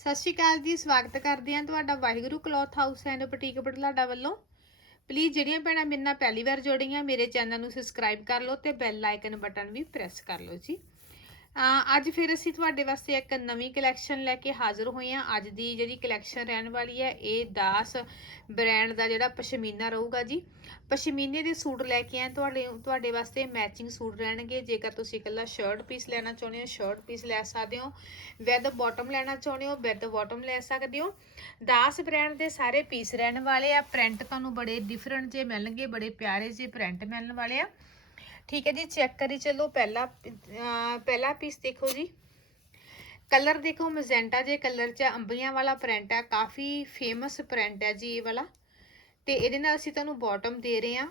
ਸਤਿ ਸ਼੍ਰੀ ਅਕਾਲ ਜੀ, ਸਵਾਗਤ ਕਰਦੇ ਹਾਂ ਤੁਹਾਡਾ Waheguru cloth house and boutique Budhlada ਵੱਲੋਂ। ਪਲੀਜ਼ ਜਿਹੜੀਆਂ ਭੈਣਾਂ ਮੇਰੇ ਨਾਲ ਪਹਿਲੀ ਵਾਰ ਜੁੜੀਆਂ ਮੇਰੇ ਚੈਨਲ ਨੂੰ ਸਬਸਕ੍ਰਾਈਬ ਕਰ ਲਓ ਤੇ ਬੈਲ ਆਈਕਨ ਬਟਨ ਵੀ ਪ੍ਰੈਸ ਕਰ ਲਓ ਜੀ। ਅੱਜ ਫਿਰ ਅਸੀਂ ਤੁਹਾਡੇ ਵਾਸਤੇ ਇੱਕ ਨਵੀਂ ਕਲੈਕਸ਼ਨ ਲੈ ਕੇ ਹਾਜ਼ਰ ਹੋਏ ਹਾਂ। ਅੱਜ ਦੀ ਜਿਹੜੀ ਕਲੈਕਸ਼ਨ ਰਹਿਣ ਵਾਲੀ ਹੈ, ਇਹ ਦਾਸ ਬ੍ਰਾਂਡ ਦਾ ਜਿਹੜਾ ਪਸ਼ਮੀਨਾ ਰਹੂਗਾ ਜੀ। ਪਸ਼ਮੀਨੇ ਦੇ ਸੂਟ ਲੈ ਕੇ ਆਏ ਤੁਹਾਡੇ ਤੁਹਾਡੇ ਵਾਸਤੇ ਮੈਚਿੰਗ ਸੂਟ ਰਹਿਣਗੇ। ਜੇਕਰ ਤੁਸੀਂ ਇਕੱਲਾ ਸ਼ਰਟ ਪੀਸ ਲੈਣਾ ਚਾਹੁੰਦੇ ਹੋ ਸ਼ਰਟ ਪੀਸ ਲੈ ਸਕਦੇ ਹੋ। ਵਿਦ ਬਾਟਮ ਲੈਣਾ ਚਾਹੁੰਦੇ ਹੋ ਵਿਦ ਬਾਟਮ ਲੈ ਸਕਦੇ ਹੋ। ਦਾਸ ਬ੍ਰਾਂਡ ਦੇ ਸਾਰੇ ਪੀਸ ਰਹਿਣ ਵਾਲੇ ਆ। ਪ੍ਰਿੰਟ ਤੁਹਾਨੂੰ ਬੜੇ ਡਿਫਰੈਂਟ ਜੇ ਮਿਲਣਗੇ, ਬੜੇ ਪਿਆਰੇ ਜੇ ਪ੍ਰਿੰਟ ਮਿਲਣ ਵਾਲੇ ਆ। ਠੀਕ ਹੈ ਜੀ ਚੈੱਕ ਕਰੀ ਚਲੋ ਪਹਿਲਾ, ਅਹ ਪਹਿਲਾ ਪੀਸ ਦੇਖੋ ਜੀ। ਕਲਰ ਦੇਖੋ ਮੈਜੈਂਟਾ ਜੇ ਕਲਰ ਚ ਅੰਬੀਆਂ ਵਾਲਾ ਪ੍ਰਿੰਟ ਹੈ ਕਾਫੀ ਫੇਮਸ ਪ੍ਰਿੰਟ ਹੈ ਜੀ ਇਹ ਵਾਲਾ। ਤੇ ਇਹਦੇ ਨਾਲ ਅਸੀਂ ਤੁਹਾਨੂੰ ਬਾਟਮ ਦੇ ਰਹੇ ਹਾਂ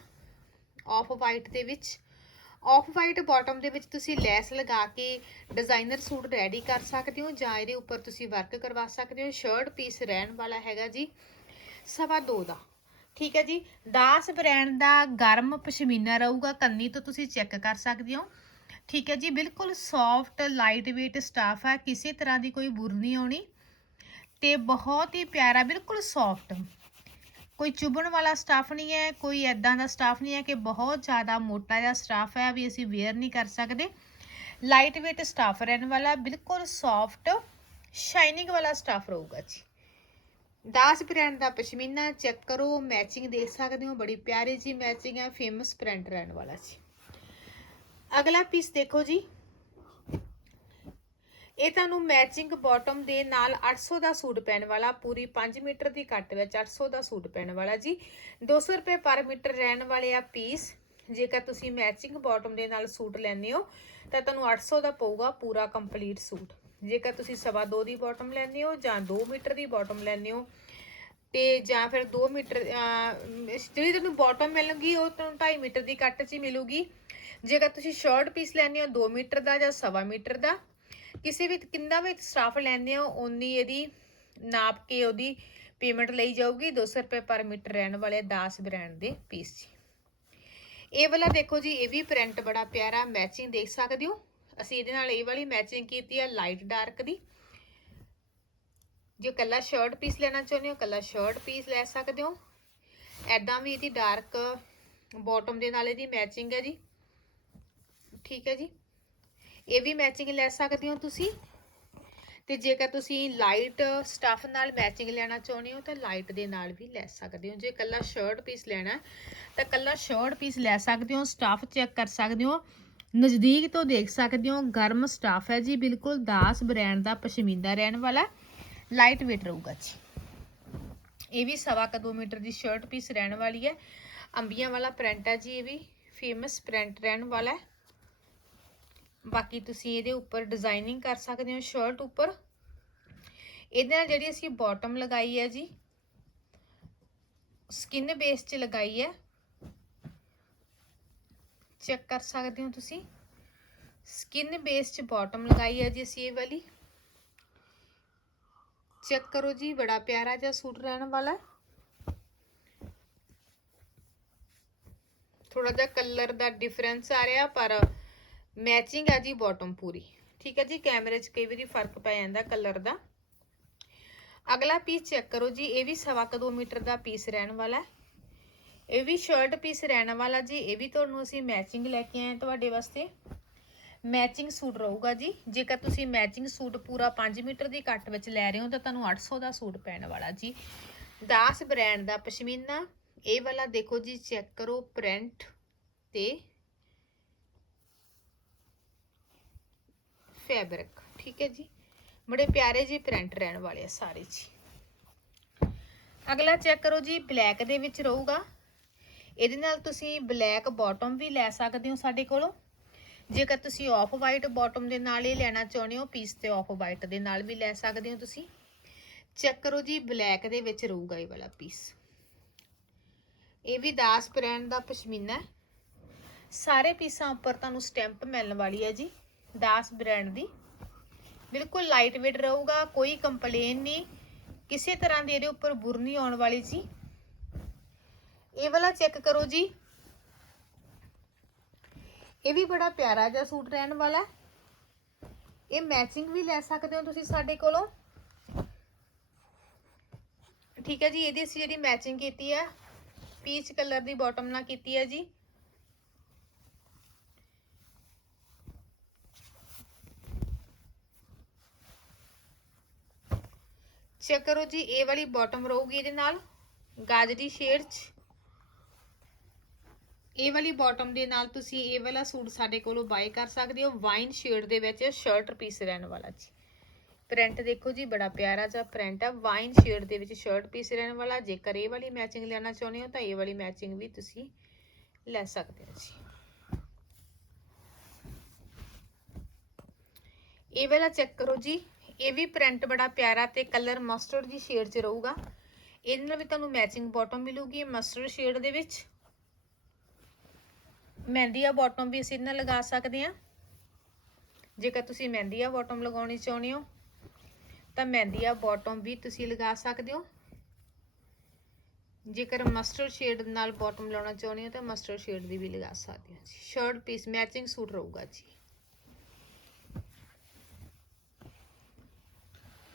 ਆਫ ਵਾਈਟ ਦੇ ਵਿੱਚ। ਆਫ ਵਾਈਟ ਬਾਟਮ ਦੇ ਵਿੱਚ ਤੁਸੀਂ ਲੈਸ ਲਗਾ ਕੇ ਡਿਜ਼ਾਈਨਰ ਸੂਟ ਰੈਡੀ ਕਰ ਸਕਦੇ ਹੋ, ਜਾਂ ਇਹਦੇ ਉੱਪਰ ਤੁਸੀਂ ਵਰਕ ਕਰਵਾ ਸਕਦੇ ਹੋ। ਸ਼ਰਟ ਪੀਸ ਰਹਿਣ ਵਾਲਾ ਹੈਗਾ ਜੀ, ਸਵਾ ਦੋ ਦਾ। ਠੀਕ ਹੈ ਜੀ। ਦਾਸ ਬ੍ਰਾਂਡ ਦਾ ਗਰਮ ਪਸ਼ਮੀਨਾ ਰਹੂਗਾ, ਕੰਨੀ ਤੋਂ ਤੁਸੀਂ ਚੈੱਕ ਕਰ ਸਕਦੇ ਹੋ। ਠੀਕ ਹੈ ਜੀ, ਬਿਲਕੁਲ ਸੌਫਟ ਲਾਈਟ weight ਸਟਾਫ ਹੈ ਕਿਸੇ ਤਰ੍ਹਾਂ ਦੀ ਕੋਈ ਬੁਰ ਨਹੀਂ ਆਉਣੀ। ਤੇ ਬਹੁਤ ਹੀ ਪਿਆਰਾ, ਬਿਲਕੁਲ ਸੌਫਟ ਕੋਈ ਚੁਭਣ ਵਾਲਾ ਸਟਾਫ ਨਹੀਂ ਹੈ, ਕੋਈ ਐਦਾਂ ਦਾ ਸਟਾਫ ਨਹੀਂ ਹੈ ਕਿ ਬਹੁਤ ਜ਼ਿਆਦਾ ਮੋਟਾ ਜਿਹਾ ਸਟਾਫ ਹੈ, ਵੀ ਅਸੀਂ ਵੇਅਰ ਨਹੀਂ ਕਰ ਸਕਦੇ। ਲਾਈਟ weight ਸਟਾਫ ਰਹਿਣ ਵਾਲਾ, ਬਿਲਕੁਲ ਸੌਫਟ ਸ਼ਾਈਨਿੰਗ ਵਾਲਾ ਸਟਾਫ ਰਹੂਗਾ ਜੀ। ਦਾਸ ਬ੍ਰਾਂਡ ਦਾ ਪਸ਼ਮੀਨਾ ਚੈੱਕ ਕਰੋ ਮੈਚਿੰਗ ਦੇਖ ਸਕਦੇ ਹੋ, ਬੜੀ ਪਿਆਰੀ ਜੀ ਮੈਚਿੰਗ ਹੈ ਫੇਮਸ ਪ੍ਰਿੰਟ ਰਹਿਣ ਵਾਲਾ ਜੀ। ਅਗਲਾ ਪੀਸ ਦੇਖੋ ਜੀ। ਇਹ ਤੁਹਾਨੂੰ ਮੈਚਿੰਗ ਬਾਟਮ ਦੇ ਨਾਲ 800 ਦਾ ਸੂਟ ਪੈਣ ਵਾਲਾ, ਪੂਰੀ 5 ਮੀਟਰ ਦੀ ਕੱਟ ਵਿੱਚ 800 ਦਾ ਸੂਟ ਪੈਣ ਵਾਲਾ ਜੀ। 200 ਰੁਪਏ ਪਰ ਮੀਟਰ ਰਹਿਣ ਵਾਲੇ ਆ ਪੀਸ ਜੇਕਰ ਤੁਸੀਂ ਮੈਚਿੰਗ ਬਾਟਮ ਦੇ ਨਾਲ ਸੂਟ ਲੈਂਦੇ ਹੋ, ਤਾਂ ਤੁਹਾਨੂੰ 800 ਦਾ ਪਊਗਾ ਪੂਰਾ ਕੰਪਲੀਟ ਸੂਟ। ਜੇਕਰ ਤੁਸੀਂ ਸਵਾ ਦੋ ਦੀ ਬਾਟਮ ਲੈਂਦੇ ਹੋ ਜਾਂ 2 ਮੀਟਰ ਦੀ ਬਾਟਮ ਲੈਂਦੇ ਹੋ, ਤੇ ਜਾਂ ਫਿਰ 2 ਮੀਟਰ ਜਿਹੜੀ ਤੁਹਾਨੂੰ ਬਾਟਮ ਮਿਲੂਗੀ, ਉਹ ਤੁਹਾਨੂੰ 2.5 ਮੀਟਰ ਦੀ ਕੱਟ 'ਚ ਹੀ ਮਿਲੂਗੀ। ਜੇਕਰ ਤੁਸੀਂ ਸ਼ਾਰਟ ਪੀਸ ਲੈਂਦੇ ਹੋ 2 ਮੀਟਰ ਦਾ ਜਾਂ ਸਵਾ ਮੀਟਰ ਦਾ, ਕਿਸੇ ਵੀ ਕਿੰਨਾ ਵੀ ਸਟਾਫ ਲੈਂਦੇ ਹੋ, ਓਨੀ ਇਹਦੀ ਨਾਪ ਕੇ ਉਹਦੀ ਪੇਮੈਂਟ ਲਈ ਜਾਊਗੀ 200 ਰੁਪਏ ਪਰ ਮੀਟਰ ਰਹਿਣ ਵਾਲੇ ਦਾਸ ਬ੍ਰਾਂਡ ਦੇ ਪੀਸ ਜੀ ਇਹ ਵਾਲਾ ਦੇਖੋ ਜੀ, ਇਹ ਵੀ ਪ੍ਰਿੰਟ ਬੜਾ ਪਿਆਰਾ ਮੈਚਿੰਗ ਦੇਖ ਸਕਦੇ ਹੋ। ਅਸੀਂ ਇਹਦੇ ਨਾਲ ਇਹ ਵਾਲੀ ਮੈਚਿੰਗ ਕੀਤੀ ਹੈ ਲਾਈਟ ਡਾਰਕ ਦੀ। ਜੇ ਕੱਲਾ ਸ਼ਰਟ ਪੀਸ ਲੈਣਾ ਚਾਹੁੰਦੇ ਹੋ ਕੱਲਾ ਸ਼ਰਟ ਪੀਸ ਲੈ ਸਕਦੇ ਹੋ। ਐਦਾਂ ਵੀ ਇਹਦੀ ਡਾਰਕ ਬਾਟਮ ਦੇ ਨਾਲ ਇਹਦੀ ਮੈਚਿੰਗ ਹੈ ਜੀ। ਠੀਕ ਹੈ ਜੀ। ਇਹ ਵੀ ਮੈਚਿੰਗ ਲੈ ਸਕਦੇ ਹੋ ਤੁਸੀਂ। ਤੇ ਜੇਕਰ ਤੁਸੀਂ ਲਾਈਟ ਸਟਫ ਨਾਲ ਮੈਚਿੰਗ ਲੈਣਾ ਚਾਹੁੰਦੇ ਹੋ, ਤਾਂ ਲਾਈਟ ਦੇ ਨਾਲ ਵੀ ਲੈ ਸਕਦੇ ਹੋ। ਜੇ ਕੱਲਾ ਸ਼ਰਟ ਪੀਸ ਲੈਣਾ ਤਾਂ ਕੱਲਾ ਸ਼ਰਟ ਪੀਸ ਲੈ ਸਕਦੇ ਹੋ ਸਟਫ ਚੈੱਕ ਕਰ ਸਕਦੇ ਹੋ। ਨਜ਼ਦੀਕ ਤੋਂ ਦੇਖ ਸਕਦੇ ਹੋ, ਗਰਮ ਸਟਾਫ ਹੈ ਜੀ, ਬਿਲਕੁਲ ਦਾਸ ਬ੍ਰਾਂਡ ਦਾ ਪਸ਼ਮੀਨਾ ਰਹਿਣ ਵਾਲਾ ਲਾਈਟ weight ਰਹੂਗਾ ਜੀ। ਇਹ ਵੀ ਸਵਾ ਕੁ ਦੋ ਮੀਟਰ ਦੀ ਸ਼ਰਟ ਪੀਸ ਰਹਿਣ ਵਾਲੀ ਹੈ। ਅੰਬੀਆਂ ਵਾਲਾ ਪ੍ਰਿੰਟ ਹੈ ਜੀ, ਇਹ ਵੀ ਫੇਮਸ ਪ੍ਰਿੰਟ ਰਹਿਣ ਵਾਲਾ ਹੈ। ਬਾਕੀ ਤੁਸੀਂ ਇਹਦੇ ਉੱਪਰ ਡਿਜ਼ਾਈਨਿੰਗ ਕਰ ਸਕਦੇ ਹੋ ਸ਼ਰਟ ਉੱਪਰ। ਇਹਦੇ ਨਾਲ ਜਿਹੜੀ ਅਸੀਂ ਬਾਟਮ ਲਗਾਈ ਹੈ ਜੀ ਸਕਿਨ ਬੇਸ 'ਚ ਲਗਾਈ ਹੈ। ਚੈੱਕ ਕਰ ਸਕਦੇ ਹੋ ਤੁਸੀਂ? ਸਕਿਨ ਬੇਸ 'ਚ ਬਾਟਮ ਲਗਾਈ ਹੈ ਜੀ ਅਸੀਂ ਇਹ ਵਾਲੀ। ਚੈੱਕ ਕਰੋ ਜੀ, ਬੜਾ ਪਿਆਰਾ ਜਿਹਾ ਸੂਟ ਰਹਿਣ ਵਾਲਾ ਹੈ। ਥੋੜਾ ਜਿਹਾ ਕਲਰ ਦਾ ਡਿਫਰੈਂਸ ਆ ਰਿਹਾ, ਪਰ ਮੈਚਿੰਗ ਆ ਜੀ ਬਾਟਮ ਪੂਰੀ। ਠੀਕ ਹੈ ਜੀ ਕੈਮਰੇ 'ਚ ਕਈ ਵਾਰੀ ਫ਼ਰਕ ਪੈ ਜਾਂਦਾ ਕਲਰ ਦਾ। ਅਗਲਾ ਪੀਸ ਚੈੱਕ ਕਰੋ ਜੀ, ਇਹ ਵੀ ਸਵਾ ਕੁ ਦੋ ਮੀਟਰ ਦਾ ਪੀਸ ਰਹਿਣ ਵਾਲਾ ਹੈ। ਇਹ ਵੀ ਸ਼ਰਟ ਪੀਸ ਰਹਿਣ ਵਾਲਾ ਜੀ, ਇਹ ਵੀ ਤੁਹਾਨੂੰ ਅਸੀਂ ਮੈਚਿੰਗ ਲੈ ਕੇ ਆਏ ਹਾਂ ਤੁਹਾਡੇ ਵਾਸਤੇ। ਮੈਚਿੰਗ ਸੂਟ ਰਹੂਗਾ ਜੀ, ਜੇਕਰ ਤੁਸੀਂ ਮੈਚਿੰਗ ਸੂਟ ਪੂਰਾ 5 ਮੀਟਰ ਦੀ ਕੱਟ ਵਿੱਚ ਲੈ ਰਹੇ ਹੋ ਤਾਂ ਤੁਹਾਨੂੰ 800 ਦਾ ਸੂਟ ਪੈਣ ਵਾਲਾ ਜੀ। ਦਾਸ ਬ੍ਰਾਂਡ ਦਾ ਪਸ਼ਮੀਨਾ, ਇਹ ਵਾਲਾ ਦੇਖੋ ਜੀ ਚੈੱਕ ਕਰੋ ਪ੍ਰਿੰਟ ਤੇ ਫੈਬਰਿਕ ਠੀਕ ਹੈ ਜੀ। ਬੜੇ ਪਿਆਰੇ ਜੀ ਪ੍ਰਿੰਟ ਰਹਿਣ ਵਾਲੇ ਆ ਸਾਰੇ ਜੀ। ਅਗਲਾ ਚੈੱਕ ਕਰੋ ਜੀ ਬਲੈਕ ਦੇ ਵਿੱਚ ਰਹੂਗਾ। ਇਹਦੇ ਨਾਲ ਤੁਸੀਂ ਬਲੈਕ ਬਾਟਮ ਵੀ ਲੈ ਸਕਦੇ ਹੋ ਸਾਡੇ ਕੋਲੋਂ। ਜੇਕਰ ਤੁਸੀਂ ਆਫ ਵਾਈਟ ਬਾਟਮ ਦੇ ਨਾਲ ਇਹ ਲੈਣਾ ਚਾਹੁੰਦੇ ਹੋ ਪੀਸ ਤੇ ਆਫ ਵਾਈਟ ਦੇ ਨਾਲ ਵੀ ਲੈ ਸਕਦੇ ਹੋ ਤੁਸੀਂ। ਚੈੱਕ ਕਰੋ ਜੀ ਬਲੈਕ ਦੇ ਵਿੱਚ ਰਹੂਗਾ ਇਹ ਵਾਲਾ ਪੀਸ ਇਹ ਵੀ ਦਾਸ ਬ੍ਰਾਂਡ ਦਾ ਪਸ਼ਮੀਨਾ ਹੈ। ਸਾਰੇ ਪੀਸਾਂ ਉੱਪਰ ਤੁਹਾਨੂੰ ਸਟੈਂਪ ਮਿਲਣ ਵਾਲੀ ਹੈ ਜੀ, ਦਾਸ ਬ੍ਰਾਂਡ ਦੀ। ਬਿਲਕੁਲ ਲਾਈਟ weight ਰਹੂਗਾ, ਕੋਈ ਕੰਪਲੇਨ ਨਹੀਂ। ਕਿਸੇ ਤਰ੍ਹਾਂ ਦੀ ਇਹਦੇ ਉੱਪਰ ਬੁਰ ਨਹੀਂ ਆਉਣ ਵਾਲੀ ਜੀ। ਇਹ ਵਾਲਾ ਚੈੱਕ ਕਰੋ ਜੀ। ਇਹ ਵੀ ਬੜਾ ਪਿਆਰਾ ਜਿਹਾ ਸੂਟ ਰਹਿਣ ਵਾਲਾ ਇਹ ਮੈਚਿੰਗ ਵੀ ਲੈ ਸਕਦੇ ਹੋ ਤੁਸੀਂ ਸਾਡੇ ਕੋਲੋਂ। ਠੀਕ ਹੈ ਜੀ, ਇਹਦੀ ਅਸੀਂ ਜਿਹੜੀ ਮੈਚਿੰਗ ਕੀਤੀ ਹੈ ਪੀਚ ਕਲਰ ਦੀ ਬਾਟਮ ਨਾਲ ਕੀਤੀ ਹੈ ਜੀ। ਚੈੱਕ ਕਰੋ ਜੀ, ਇਹ ਵਾਲੀ ਬਾਟਮ ਰਹੂਗੀ ਇਹਦੇ ਨਾਲ, ਗਾਜਰੀ ਸ਼ੇਡ 'ਚ ਇਹ ਵਾਲੀ ਬਾਟਮ ਦੇ ਨਾਲ ਤੁਸੀਂ ਇਹ ਵਾਲਾ ਸੂਟ ਸਾਡੇ ਕੋਲੋਂ ਬਾਏ ਕਰ ਸਕਦੇ ਹੋ। ਵਾਈਨ ਸ਼ੇਡ ਦੇ ਵਿੱਚ ਸ਼ਰਟ ਪੀਸ ਰਹਿਣ ਵਾਲਾ ਜੀ। ਪ੍ਰਿੰਟ ਦੇਖੋ ਜੀ, ਬੜਾ ਪਿਆਰਾ ਜਿਹਾ ਪ੍ਰਿੰਟ ਆ। ਵਾਈਨ ਸ਼ੇਡ ਦੇ ਵਿੱਚ ਸ਼ਰਟ ਪੀਸ ਰਹਿਣ ਵਾਲਾ। ਜੇਕਰ ਇਹ ਵਾਲੀ ਮੈਚਿੰਗ ਲੈਣਾ ਚਾਹੁੰਦੇ ਹੋ ਤਾਂ ਇਹ ਵਾਲੀ ਮੈਚਿੰਗ ਵੀ ਤੁਸੀਂ ਲੈ ਸਕਦੇ ਹੋ ਜੀ। ਇਹ ਵਾਲਾ ਚੈੱਕ ਕਰੋ ਜੀ। ਇਹ ਵੀ ਪ੍ਰਿੰਟ ਬੜਾ ਪਿਆਰਾ ਤੇ ਕਲਰ ਮਸਟਰਡ ਦੀ ਸ਼ੇਡ 'ਚ ਰਹੂਗਾ। ਇਹਦੇ ਨਾਲ ਵੀ ਤੁਹਾਨੂੰ ਮੈਚਿੰਗ ਬਾਟਮ ਮਿਲੂਗੀ ਮਸਟਰਡ ਸ਼ੇਡ ਦੇ ਵਿੱਚ। ਮਹਿੰਦੀਆ ਬਾਟਮ ਵੀ ਅਸੀਂ ਇਹਨਾਂ ਲਗਾ ਸਕਦੇ ਹਾਂ। ਜੇਕਰ ਤੁਸੀਂ ਮਹਿੰਦੀਆ ਬਾਟਮ ਲਗਾਉਣੀ ਚਾਹੁੰਦੇ ਹੋ, ਤਾਂ ਮਹਿੰਦੀਆ ਬਾਟਮ ਵੀ ਤੁਸੀਂ ਲਗਾ ਸਕਦੇ ਹੋ। ਜੇਕਰ ਮਸਟਰਡ ਸ਼ੇਡ ਨਾਲ ਬਾਟਮ ਲਾਉਣਾ ਚਾਹੁੰਦੇ ਹੋ, ਤਾਂ ਮਸਟਰਡ ਸ਼ੇਡ ਦੀ ਵੀ ਲਗਾ ਸਕਦੇ ਹੋ ਜੀ। ਸ਼ਰਟ ਪੀਸ ਮੈਚਿੰਗ ਸੂਟ ਰਹੂਗਾ ਜੀ।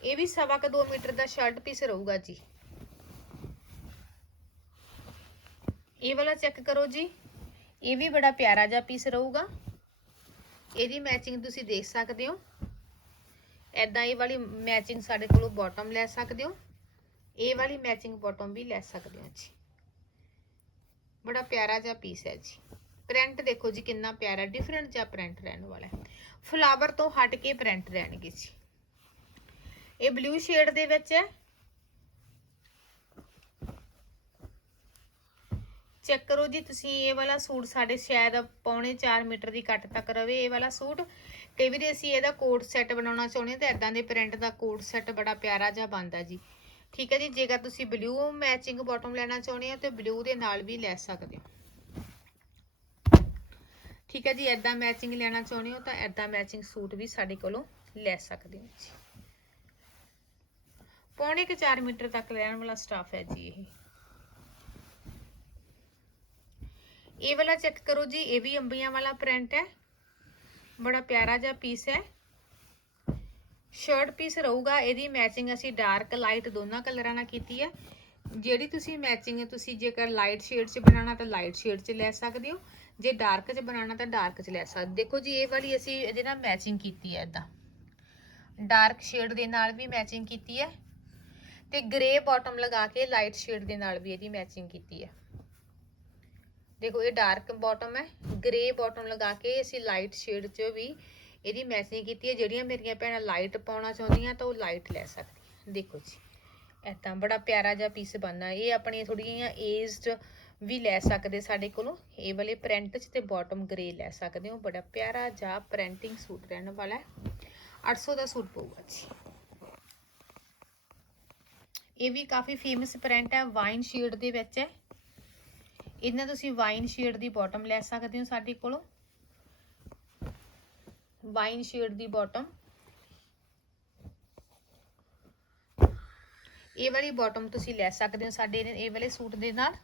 ਇਹ ਵੀ ਸਵਾ ਕ 2 ਮੀਟਰ ਦਾ ਸ਼ਰਟ ਪੀਸ ਰਹੂਗਾ ਜੀ। ਇਹ ਵਾਲਾ ਚੈੱਕ ਕਰੋ ਜੀ। ਇਹ ਵੀ ਬੜਾ ਪਿਆਰਾ ਜਿਹਾ ਪੀਸ ਰਹੂਗਾ। ਇਹਦੀ ਮੈਚਿੰਗ ਤੁਸੀਂ ਦੇਖ ਸਕਦੇ ਹੋ। ਐਦਾਂ ਇਹ ਵਾਲੀ ਮੈਚਿੰਗ ਸਾਡੇ ਕੋਲੋਂ ਬਾਟਮ ਲੈ ਸਕਦੇ ਹੋ। ਇਹ ਵਾਲੀ ਮੈਚਿੰਗ ਬਾਟਮ ਵੀ ਲੈ ਸਕਦੇ ਹੋ ਜੀ। ਬੜਾ ਪਿਆਰਾ ਜਿਹਾ ਪੀਸ ਹੈ ਜੀ। ਪ੍ਰਿੰਟ ਦੇਖੋ ਜੀ ਕਿੰਨਾ ਪਿਆਰਾ ਡਿਫਰੈਂਟ ਜਿਹਾ ਪ੍ਰਿੰਟ ਰਹਿਣ ਵਾਲਾ ਹੈ। ਫਲਾਵਰ ਤੋਂ ਹਟ ਕੇ ਪ੍ਰਿੰਟ ਰਹਿਣਗੇ ਜੀ। ਇਹ ਬਲੂ ਸ਼ੇਡ ਦੇ ਵਿੱਚ ਹੈ। ਚੈੱਕ ਕਰੋ ਜੀ, ਤੁਸੀਂ ਇਹ ਵਾਲਾ ਸੂਟ ਸਾਡੇ ਸ਼ਾਇਦ ਪੌਣੇ 4 ਮੀਟਰ ਦੀ ਕੱਟ ਤੱਕ ਰਵੇ ਇਹ ਵਾਲਾ ਸੂਟ। ਕਈ ਵਾਰੀ ਅਸੀਂ ਇਹਦਾ ਕੋਟ ਸੈੱਟ ਬਣਾਉਣਾ ਚਾਹੁੰਦੇ ਹਾਂ ਤਾਂ ਇਦਾਂ ਦੇ ਪ੍ਰਿੰਟ ਦਾ ਕੋਟ ਸੈੱਟ ਬੜਾ ਪਿਆਰਾ ਜਿਹਾ ਬਣਦਾ ਜੀ। ਠੀਕ ਹੈ ਜੀ, ਜੇਕਰ ਤੁਸੀਂ ਬਲੂ ਮੈਚਿੰਗ ਬਾਟਮ ਲੈਣਾ ਚਾਹੁੰਦੇ ਹੋ ਤੇ ਬਲੂ ਦੇ ਨਾਲ ਵੀ ਲੈ ਸਕਦੇ ਹੋ। ਠੀਕ ਹੈ ਜੀ ਇਦਾਂ ਮੈਚਿੰਗ ਲੈਣਾ ਚਾਹੁੰਦੇ ਹੋ ਤਾਂ ਇਦਾਂ ਮੈਚਿੰਗ ਸੂਟ ਵੀ ਸਾਡੇ ਕੋਲੋਂ ਲੈ ਸਕਦੇ ਹੋ ਜੀ। ਪੌਣੇ ਕੁ 4 ਮੀਟਰ ਤੱਕ ਲੈਣ ਵਾਲਾ ਸਟਾਫ ਹੈ ਜੀ ਇਹ। ਇਹ ਵਾਲਾ ਚੈੱਕ ਕਰੋ ਜੀ, ਇਹ ਵੀ ਅੰਬੀਆਂ ਵਾਲਾ ਪ੍ਰਿੰਟ ਹੈ। ਬੜਾ ਪਿਆਰਾ ਜਿਹਾ ਪੀਸ ਹੈ। ਸ਼ਰਟ ਪੀਸ ਰਹੂਗਾ, ਇਹਦੀ ਮੈਚਿੰਗ ਅਸੀਂ ਡਾਰਕ ਲਾਈਟ ਦੋਨਾਂ ਕਲਰਾਂ ਨਾਲ ਕੀਤੀ ਹੈ। ਜਿਹੜੀ ਤੁਸੀਂ ਮੈਚਿੰਗ ਤੁਸੀਂ ਜੇਕਰ ਲਾਈਟ ਸ਼ੇਡ 'ਚ ਬਣਾਉਣਾ ਤਾਂ ਲਾਈਟ ਸ਼ੇਡ 'ਚ ਲੈ ਸਕਦੇ ਹੋ। ਜੇ ਡਾਰਕ 'ਚ ਬਣਾਉਣਾ ਤਾਂ ਡਾਰਕ 'ਚ ਲੈ ਸਕਦੇ ਦੇਖੋ ਜੀ, ਇਹ ਵਾਲੀ ਅਸੀਂ ਇਹਦੇ ਨਾਲ ਮੈਚਿੰਗ ਕੀਤੀ ਹੈ ਇਦਾਂ ਡਾਰਕ ਸ਼ੇਡ ਦੇ ਨਾਲ ਵੀ ਮੈਚਿੰਗ ਕੀਤੀ ਹੈ। ਤੇ ਗ੍ਰੇ ਬਾਟਮ ਲਗਾ ਕੇ ਲਾਈਟ ਸ਼ੇਡ ਦੇ ਨਾਲ ਵੀ ਇਹਦੀ ਮੈਚਿੰਗ ਕੀਤੀ ਹੈ। ਦੇਖੋ ਇਹ ਡਾਰਕ ਬਾਟਮ ਹੈ ਗ੍ਰੇ ਬਾਟਮ ਲਗਾ ਕੇ ਅਸੀਂ ਲਾਈਟ ਸ਼ੇਡ 'ਚ ਵੀ ਇਹਦੀ ਮੈਚਿੰਗ ਕੀਤੀ ਹੈ। ਜਿਹੜੀਆਂ ਮੇਰੀਆਂ ਭੈਣਾਂ ਲਾਈਟ ਪਾਉਣਾ ਚਾਹੁੰਦੀਆਂ ਤਾਂ ਉਹ ਲਾਈਟ ਲੈ ਸਕਦੀਆਂ। ਦੇਖੋ ਜੀ ਐਦਾਂ ਬੜਾ ਪਿਆਰਾ ਜਿਹਾ ਪੀਸ ਬਣਨਾ। ਇਹ ਆਪਣੀਆਂ ਥੋੜੀਆਂ ਏਜਡ ਵੀ ਲੈ ਸਕਦੇ ਸਾਡੇ ਕੋਲੋਂ। ਇਹ ਵਾਲੇ ਪ੍ਰਿੰਟ 'ਚ ਤੇ ਬਾਟਮ ਗ੍ਰੇ ਲੈ ਸਕਦੇ ਹੋ। ਬੜਾ ਪਿਆਰਾ ਜਿਹਾ ਪ੍ਰਿੰਟਿੰਗ ਸੂਟ ਰਹਿਣ ਵਾਲਾ ਹੈ। 800 ਦਾ ਸੂਟ ਪਊਗਾ ਜੀ। ਇਹ ਵੀ ਕਾਫੀ ਫੇਮਸ ਪ੍ਰਿੰਟ ਹੈ। ਵਾਈਨ ਸ਼ੇਡ ਦੇ ਵਿੱਚ ਹੈ। ਇਹਨਾਂ ਤੁਸੀਂ ਵਾਈਨ ਸ਼ੇਡ ਦੀ ਬਾਟਮ ਲੈ ਸਕਦੇ ਹੋ ਸਾਡੇ ਕੋਲੋਂ। ਵਾਈਨ ਸ਼ੇਡ ਦੀ ਬਾਟਮ ਇਹ ਵਾਲੀ ਬਾਟਮ ਤੁਸੀਂ ਲੈ ਸਕਦੇ ਹੋ ਸਾਡੇ ਇਹ ਵਾਲੇ ਸੂਟ ਦੇ ਨਾਲ।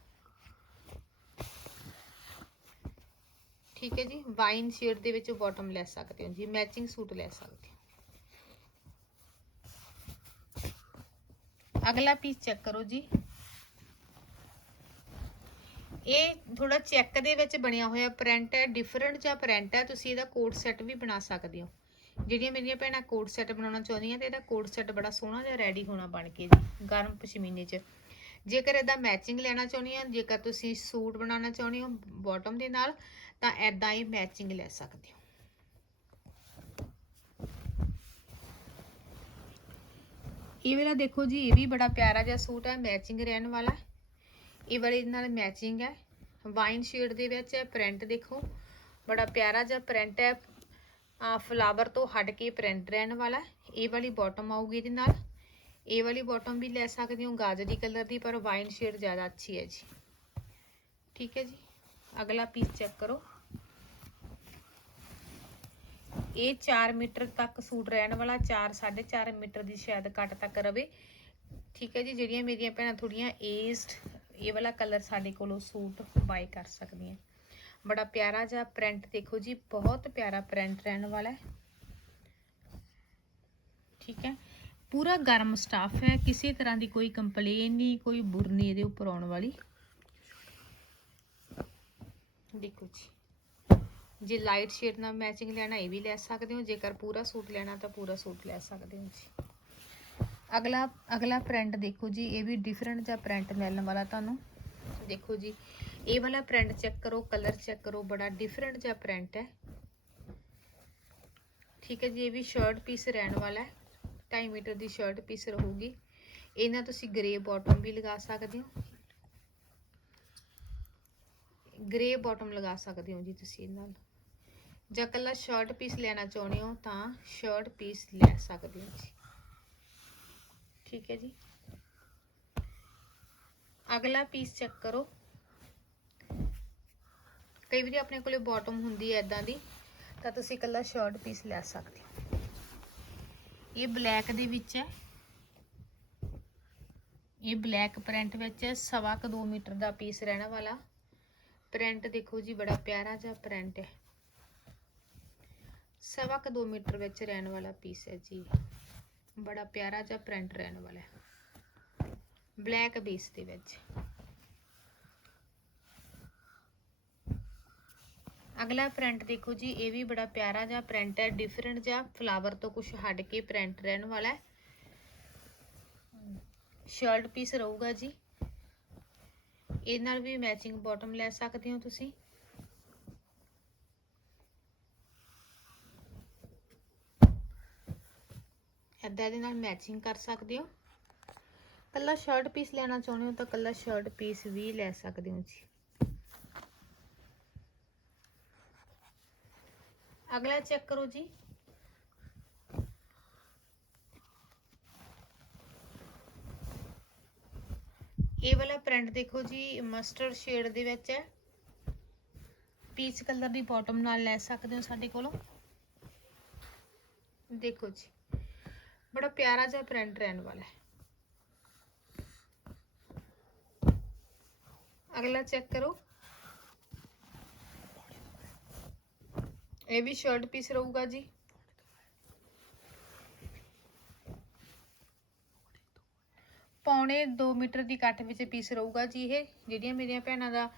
ਠੀਕ ਹੈ ਜੀ ਵਾਈਨ ਸ਼ੇਡ ਦੇ ਵਿੱਚ ਬਾਟਮ ਲੈ ਸਕਦੇ ਹੋ ਜੀ ਮੈਚਿੰਗ ਸੂਟ ਲੈ ਸਕਦੇ ਹੋ। ਅਗਲਾ ਪੀਸ ਚੈੱਕ ਕਰੋ ਜੀ। ਇਹ ਥੋੜਾ ਚੈੱਕ ਦੇ ਵਿੱਚ ਬਣਿਆ ਹੋਇਆ ਪ੍ਰਿੰਟ ਹੈ ਡਿਫਰੈਂਟ ਜਿਹਾ ਪ੍ਰਿੰਟ ਹੈ, ਤੁਸੀਂ ਇਹਦਾ ਕੋਟ ਸੈੱਟ ਵੀ ਬਣਾ ਸਕਦੇ ਹੋ। ਜਿਹੜੀਆਂ ਮੇਰੀਆਂ ਭੈਣਾਂ ਕੋਟ ਸੈੱਟ ਬਣਾਉਣਾ ਚਾਹੁੰਦੀਆਂ ਤੇ ਇਹਦਾ ਕੋਟ ਸੈੱਟ ਬੜਾ ਸੋਹਣਾ ਜਿਹਾ ਰੈਡੀ ਹੋਣਾ ਬਣ ਕੇ ਜੀ, ਗਰਮ ਪਸ਼ਮੀਨੇ 'ਚ। ਜੇਕਰ ਇਹਦਾ ਮੈਚਿੰਗ ਲੈਣਾ ਚਾਹੁੰਦੀ ਆ ਜੇਕਰ ਤੁਸੀਂ ਸੂਟ ਬਣਾਉਣਾ ਚਾਹੁੰਦੇ ਹੋ ਬਾਟਮ ਦੇ ਨਾਲ, ਤਾਂ ਐਦਾਂ ਹੀ ਮੈਚਿੰਗ ਲੈ ਸਕਦੇ ਹੋ। ਇਹ ਵਾਲਾ ਦੇਖੋ ਜੀ, ਇਹ ਵੀ ਬੜਾ ਪਿਆਰਾ ਜਿਹਾ ਸੂਟ ਹੈ ਮੈਚਿੰਗ ਰਹਿਣ ਵਾਲਾ। ਇਹ ਵਾਲੇ ਨਾਲ ਮੈਚਿੰਗ ਹੈ। ਵਾਈਨ ਸ਼ੇਡ ਦੇ ਵਿੱਚ ਹੈ ਪ੍ਰਿੰਟ ਦੇਖੋ। ਬੜਾ ਪਿਆਰਾ ਜਿਹਾ ਪ੍ਰਿੰਟ ਹੈ। ਆ ਫਲਾਵਰ ਤੋਂ ਹਟ ਕੇ ਪ੍ਰਿੰਟ ਰਹਿਣ ਵਾਲਾ ਇਹ ਵਾਲੀ ਬਾਟਮ ਆਊਗੀ ਇਹਦੇ ਨਾਲ। ਇਹ ਵਾਲੀ ਬਾਟਮ ਵੀ ਲੈ ਸਕਦੇ ਹੋ ਗਾਜਰੀ ਕਲਰ ਦੀ, ਪਰ ਵਾਈਨ ਸ਼ੇਡ ਜ਼ਿਆਦਾ ਅੱਛੀ ਹੈ ਜੀ। ਠੀਕ ਹੈ ਜੀ। ਅਗਲਾ ਪੀਸ ਚੈੱਕ ਕਰੋ। ਇਹ 4 ਮੀਟਰ ਤੱਕ ਸੂਟ ਰਹਿਣ ਵਾਲਾ 4 4.5 ਮੀਟਰ ਦੀ ਸ਼ਾਇਦ ਕੱਟ ਤੱਕ ਰਵੇ। ਠੀਕ ਹੈ ਜੀ। ਜਿਹੜੀਆਂ ਮੇਰੀਆਂ ਭੈਣਾਂ ਥੋੜੀਆਂ ਏਜਡ ਇਹ ਵਾਲਾ ਕਲਰ ਸਾਡੇ ਕੋਲੋਂ ਸੂਟ ਬਾਈ ਕਰ ਸਕਦੀਆਂ ਬੜਾ ਪਿਆਰਾ ਜਿਹਾ ਪ੍ਰਿੰਟ ਦੇਖੋ ਜੀ, ਬਹੁਤ ਪਿਆਰਾ ਪ੍ਰਿੰਟ ਰਹਿਣ ਵਾਲਾ ਹੈ। ਠੀਕ ਹੈ। ਪੂਰਾ ਗਰਮ ਸਟਾਫ ਹੈ, ਕਿਸੇ ਤਰ੍ਹਾਂ ਦੀ ਕੋਈ ਕੰਪਲੇਨ ਨਹੀਂ, ਕੋਈ ਬੁਰ ਨਹੀਂ ਇਹਦੇ ਉੱਪਰ ਆਉਣ ਵਾਲੀ। ਦੇਖੋ ਜੀ। ਜੇ ਲਾਈਟ ਸ਼ੇਡ ਨਾਲ ਮੈਚਿੰਗ ਲੈਣਾ, ਇਹ ਵੀ ਲੈ ਸਕਦੇ ਹੋ। ਜੇਕਰ ਪੂਰਾ ਸੂਟ ਲੈਣਾ ਤਾਂ ਪੂਰਾ ਸੂਟ ਲੈ ਸਕਦੇ ਹੋ ਜੀ। ਅਗਲਾ ਅਗਲਾ ਪ੍ਰਿੰਟ ਦੇਖੋ ਜੀ, ਇਹ ਵੀ ਡਿਫਰੈਂਟ ਜਿਹਾ ਪ੍ਰਿੰਟ ਮਿਲਣ ਵਾਲਾ ਤੁਹਾਨੂੰ। ਦੇਖੋ ਜੀ, ਇਹ ਵਾਲਾ ਪ੍ਰਿੰਟ ਚੈੱਕ ਕਰੋ ਕਲਰ ਚੈੱਕ ਕਰੋ, ਬੜਾ ਡਿਫਰੈਂਟ ਜਿਹਾ ਪ੍ਰਿੰਟ ਹੈ। ਠੀਕ ਹੈ ਜੀ, ਇਹ ਵੀ ਸ਼ਰਟ ਪੀਸ ਰਹਿਣ ਵਾਲਾ ਹੈ। 2.5 ਮੀਟਰ ਦੀ ਸ਼ਰਟ ਪੀਸ ਰਹੂਗੀ। ਇਹਨਾਂ ਤੁਸੀਂ ਗ੍ਰੇ ਬਾਟਮ ਵੀ ਲਗਾ ਸਕਦੇ ਹੋ। ਗ੍ਰੇ ਬਾਟਮ ਲਗਾ ਸਕਦੇ ਹੋ ਜੀ ਤੁਸੀਂ ਇਹਨਾਂ ਨਾਲ ਜਾਂ ਕੱਲਾ ਸ਼ਰਟ ਪੀਸ ਲੈਣਾ ਚਾਹੁੰਦੇ ਹੋ ਤਾਂ ਸ਼ਰਟ ਪੀਸ ਲੈ ਸਕਦੇ ਹੋ ਜੀ। ਠੀਕ ਹੈ ਜੀ। ਅਗਲਾ ਪੀਸ ਚੈੱਕ ਕਰੋ। ਕਈ ਵਾਰੀ ਆਪਣੇ ਕੋਲੇ ਬਾਟਮ ਹੁੰਦੀ ਹੈ ਇਦਾਂ ਦੀ, ਤਾਂ ਤੁਸੀਂ ਕੱਲਾ ਸ਼ਰਟ ਪੀਸ ਲੈ ਸਕਦੇ ਹੋ। ਇਹ ਬਲੈਕ ਦੇ ਵਿੱਚ ਹੈ। ਇਹ ਬਲੈਕ ਪ੍ਰਿੰਟ ਵਿੱਚ ਸਵਾ ਕ 2 ਮੀਟਰ ਦਾ ਪੀਸ ਰਹਿਣ ਵਾਲਾ। ਪ੍ਰਿੰਟ ਦੇਖੋ ਜੀ, ਬੜਾ ਪਿਆਰਾ ਜਿਹਾ ਪ੍ਰਿੰਟ ਹੈ। ਸਵਾ ਕ 2 ਮੀਟਰ ਵਿੱਚ ਰਹਿਣ ਵਾਲਾ ਪੀਸ ਹੈ ਜੀ। ਬੜਾ ਪਿਆਰਾ ਜਿਹਾ ਪ੍ਰਿੰਟ ਰਹਿਣ ਵਾਲਾ ਹੈ। ਬਲੈਕ ਬੇਸ ਦੇ ਵਿੱਚ। ਅਗਲਾ ਪ੍ਰਿੰਟ ਦੇਖੋ ਜੀ, ਇਹ ਵੀ ਬੜਾ ਪਿਆਰਾ ਜਿਹਾ ਪ੍ਰਿੰਟ ਹੈ। ਡਿਫਰੈਂਟ ਜਿਹਾ ਫਲਾਵਰ ਤੋਂ ਕੁਝ ਹਟ ਕੇ ਪ੍ਰਿੰਟ ਰਹਿਣ ਵਾਲਾ ਹੈ। ਸ਼ਰਟ ਪੀਸ ਰਹੂਗਾ ਜੀ। ਇਹ ਨਾਲ ਵੀ ਮੈਚਿੰਗ ਬਾਟਮ ਲੈ ਸਕਦੇ ਹੋ ਤੁਸੀਂ। ਏਦਾਂ ਦੇ ਨਾਲ ਮੈਚਿੰਗ ਕਰ ਸਕਦੇ ਹੋ। ਕੱਲਾ ਸ਼ਰਟ ਪੀਸ ਲੈਣਾ ਚਾਹੁੰਦੇ ਹੋ ਤਾਂ ਕੱਲਾ ਸ਼ਰਟ ਪੀਸ ਵੀ ਲੈ ਸਕਦੇ ਹੋ ਜੀ। ਅਗਲਾ ਚੈੱਕ ਕਰੋ ਜੀ। ਇਹ ਵਾਲਾ ਪ੍ਰਿੰਟ ਦੇਖੋ ਜੀ ਮਸਟਰਡ ਸ਼ੇਡ ਦੇ ਵਿੱਚ ਹੈ। ਪੀਚ ਕਲਰ ਦੀ ਬਾਟਮ ਨਾਲ ਲੈ ਸਕਦੇ ਹੋ ਸਾਡੇ ਕੋਲੋਂ। ਦੇਖੋ ਜੀ। ਬੜਾ ਪਿਆਰਾ ਜਿਹਾ ਪ੍ਰਿੰਟ ਰਹਿਣ ਵਾਲਾ ਹੈ। ਅਗਲਾ ਚੈੱਕ ਕਰੋ। ਇਹ ਵੀ ਸ਼ਰਟ ਪੀਸ ਰਹੂਗਾ ਜੀ। ਪੌਣੇ 2 ਮੀਟਰ ਦੀ ਕੱਟ ਵਿੱਚ ਪੀਸ ਰਹੂਗਾ ਜੀ ਇਹ। ਜਿਹੜੀਆਂ ਮੇਰੀਆਂ ਭੈਣਾਂ ਦਾ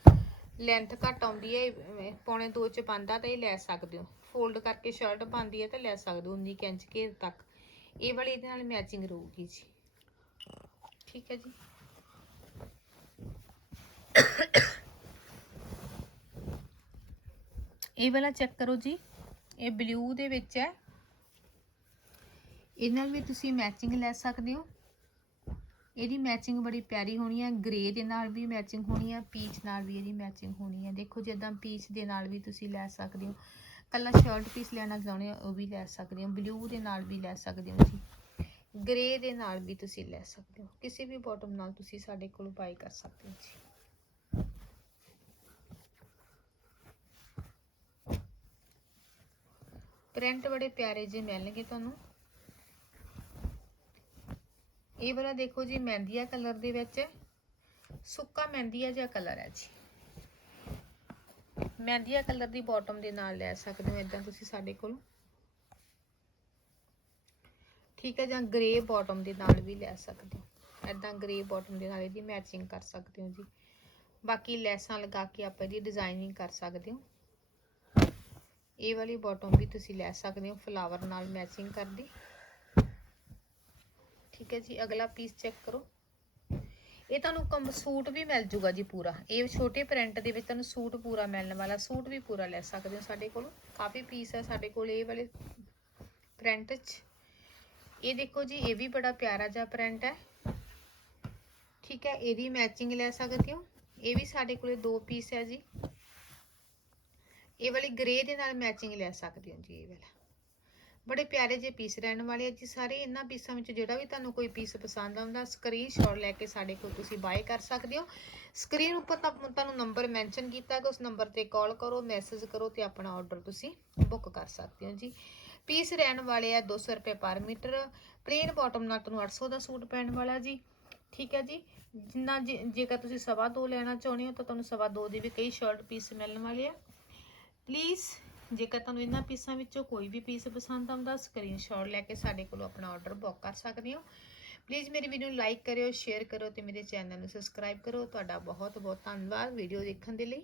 ਲੈਂਥ ਘੱਟ ਆਉਂਦੀ ਹੈ ਪੌਣੇ 2 ਚ ਪਾਉਂਦਾ ਤਾਂ ਇਹ ਲੈ ਸਕਦੇ ਹੋ। ਫੋਲਡ ਕਰਕੇ ਸ਼ਰਟ ਪਾਉਂਦੀ ਹੈ ਤਾਂ ਲੈ ਸਕਦੇ ਹੋ 19 ਇੰਚ ਘੇਰ ਤੱਕ। ਇਹ ਵਾਲੀ ਇਹਦੇ ਨਾਲ ਮੈਚਿੰਗ ਰਹੂਗੀ ਜੀ। ਠੀਕ ਹੈ ਜੀ। ਇਹ ਵਾਲਾ ਚੈੱਕ ਕਰੋ ਜੀ। ਇਹ ਬਲੂ ਦੇ ਵਿੱਚ ਹੈ। ਇਹਦੇ ਨਾਲ ਵੀ ਤੁਸੀਂ ਮੈਚਿੰਗ ਲੈ ਸਕਦੇ ਹੋ। ਇਹਦੀ ਮੈਚਿੰਗ ਬੜੀ ਪਿਆਰੀ ਹੋਣੀ ਹੈ। ਗ੍ਰੇ ਦੇ ਨਾਲ ਵੀ ਮੈਚਿੰਗ ਹੋਣੀ ਹੈ। ਪੀਚ ਨਾਲ ਵੀ ਇਹਦੀ ਮੈਚਿੰਗ ਹੋਣੀ ਹੈ। ਦੇਖੋ ਜਿੱਦਾਂ ਪੀਚ ਦੇ ਨਾਲ ਵੀ ਤੁਸੀਂ ਲੈ ਸਕਦੇ ਹੋ। ਕੱਲਾ ਸ਼ਰਟ ਪੀਸ ਲੈਣਾ ਚਾਹੁੰਦੇ ਹੋ, ਉਹ ਵੀ ਲੈ ਸਕਦੇ ਹੋ ਬਲੂ ਦੇ ਨਾਲ ਵੀ ਲੈ ਸਕਦੇ ਹੋ ਜੀ ਗ੍ਰੇ ਦੇ ਨਾਲ ਵੀ ਤੁਸੀਂ ਲੈ ਸਕਦੇ ਹੋ, ਕਿਸੇ ਵੀ ਬਾਟਮ ਨਾਲ ਤੁਸੀਂ ਸਾਡੇ ਕੋਲ ਬਾਈ ਕਰ ਸਕਦੇ ਹੋ ਜੀ ਪ੍ਰਿੰਟ ਬੜੇ ਪਿਆਰੇ ਜਿਹੇ ਮਿਲਣਗੇ ਤੁਹਾਨੂੰ ਇਹ ਵਾਲਾ ਦੇਖੋ ਜੀ, ਮਹਿੰਦੀਆ ਕਲਰ ਦੇ ਵਿੱਚ ਹੈ। ਸੁੱਕਾ ਮਹਿੰਦੀਆ ਜਿਹਾ ਕਲਰ ਹੈ ਜੀ ਮਹਿੰਦੀਆ ਕਲਰ ਦੀ ਬਾਟਮ ਦੇ ਨਾਲ ਲੈ ਸਕਦੇ ਹੋ ਇਦਾਂ ਤੁਸੀਂ ਸਾਡੇ ਕੋਲ। ਠੀਕ ਹੈ, ਜਾਂ ਗ੍ਰੇ ਬਾਟਮ ਦੇ ਨਾਲ ਵੀ ਲੈ ਸਕਦੇ ਹੋ। ਇਦਾਂ ਗ੍ਰੇ ਬਾਟਮ ਦੇ ਨਾਲ ਇਹਦੀ ਮੈਚਿੰਗ ਕਰ ਸਕਦੇ ਹੋ ਜੀ। ਬਾਕੀ ਲੈਸਾਂ ਲਗਾ ਕੇ ਆਪਾਂ ਇਹਦੀ ਡਿਜ਼ਾਈਨਿੰਗ ਕਰ ਸਕਦੇ ਹੋ। ਇਹ ਵਾਲੀ ਬਾਟਮ ਵੀ ਤੁਸੀਂ ਲੈ ਸਕਦੇ ਹੋ ਫਲਾਵਰ ਨਾਲ ਮੈਚਿੰਗ ਕਰਦੀ। ਠੀਕ ਹੈ ਜੀ, ਅਗਲਾ ਪੀਸ ਚੈੱਕ ਕਰੋ। ਇਹ ਤੁਹਾਨੂੰ ਕੰਬ ਸੂਟ ਵੀ ਮਿਲ ਜੂਗਾ ਜੀ ਪੂਰਾ। ਇਹ ਛੋਟੇ ਪ੍ਰਿੰਟ ਦੇ ਵਿੱਚ ਤੁਹਾਨੂੰ ਸੂਟ ਪੂਰਾ ਮਿਲਣ ਵਾਲਾ, ਸੂਟ ਵੀ ਪੂਰਾ ਲੈ ਸਕਦੇ ਹੋ ਸਾਡੇ ਕੋਲ। ਕਾਫੀ ਪੀਸ ਹੈ ਸਾਡੇ ਕੋਲ ਇਹ ਵਾਲੇ ਪ੍ਰਿੰਟ 'ਚ। ਇਹ ਦੇਖੋ ਜੀ, ਇਹ ਵੀ ਬੜਾ ਪਿਆਰਾ ਜਿਹਾ ਪ੍ਰਿੰਟ ਹੈ। ਠੀਕ ਹੈ, ਇਹਦੀ ਮੈਚਿੰਗ ਲੈ ਸਕਦੇ ਹੋ। ਇਹ ਵੀ ਸਾਡੇ ਕੋਲੇ ਦੋ ਪੀਸ ਹੈ ਜੀ। ਇਹ ਵਾਲੀ ਗ੍ਰੇ ਦੇ ਨਾਲ ਮੈਚਿੰਗ ਲੈ ਸਕਦੇ ਹੋ ਜੀ, ਇਹ ਵਾਲਾ। ਬੜੇ ਪਿਆਰੇ ਜਿਹੇ ਪੀਸ ਰਹਿਣ ਵਾਲੇ ਆ ਜੀ। ਸਾਰੇ ਇਹਨਾਂ ਪੀਸਾਂ ਵਿੱਚ ਜਿਹੜਾ ਵੀ ਤੁਹਾਨੂੰ ਕੋਈ ਪੀਸ ਪਸੰਦ ਆਉਂਦਾ ਸਕਰੀਨਸ਼ਾਟ ਲੈ ਕੇ ਸਾਡੇ ਕੋਲ ਤੁਸੀਂ ਬਾਏ ਕਰ ਸਕਦੇ ਹੋ। ਸਕਰੀਨ ਉੱਪਰ ਤਾਂ ਤੁਹਾਨੂੰ ਨੰਬਰ ਮੈਂਸ਼ਨ ਕੀਤਾ ਹੈ ਉਸ ਨੰਬਰ ਤੇ ਕਾਲ ਕਰੋ ਮੈਸੇਜ ਕਰੋ ਤੇ ਆਪਣਾ ਆਰਡਰ ਤੁਸੀਂ ਬੁੱਕ ਕਰ ਸਕਦੇ ਹੋ ਜੀ। ਪੀਸ ਰਹਿਣ ਵਾਲੇ ਆ 200 ਰੁਪਏ ਪਰ ਮੀਟਰ। ਪਲੇਨ ਬਾਟਮ ਨਾਲ ਤੁਹਾਨੂੰ 800 ਦਾ ਸੂਟ ਪੈਣ ਵਾਲਾ ਜੀ। ਠੀਕ ਹੈ ਜੀ। ਜਿੰਨਾ ਜੇ- ਜੇਕਰ ਤੁਸੀਂ ਸਵਾ ਦੋ ਲੈਣਾ ਚਾਹੁੰਦੇ ਹੋ ਤਾਂ ਤੁਹਾਨੂੰ ਸਵਾ ਦੋ ਦੇ ਵੀ ਕਈ ਸ਼ਰਟ ਪੀਸ ਮਿਲਣ ਵਾਲੇ ਆ। ਪਲੀਜ਼ ਜੇਕਰ ਤੁਹਾਨੂੰ ਇਹਨਾਂ ਪੀਸਾਂ ਵਿੱਚੋਂ ਕੋਈ ਵੀ ਪੀਸ ਪਸੰਦ ਆਉਂਦਾ ਸਕਰੀਨਸ਼ਾਟ ਲੈ ਕੇ ਸਾਡੇ ਕੋਲੋਂ ਆਪਣਾ ਆਰਡਰ ਬੁੱਕ ਕਰ ਸਕਦੇ ਹੋ। ਪਲੀਜ਼ ਮੇਰੀ ਵੀਡੀਓ ਨੂੰ ਲਾਈਕ ਕਰਿਓ ਸ਼ੇਅਰ ਕਰੋ ਤੇ ਮੇਰੇ ਚੈਨਲ ਨੂੰ ਸਬਸਕ੍ਰਾਈਬ ਕਰੋ ਤੁਹਾਡਾ ਬਹੁਤ ਬਹੁਤ ਧੰਨਵਾਦ ਵੀਡੀਓ ਦੇਖਣ ਦੇ ਲਈ।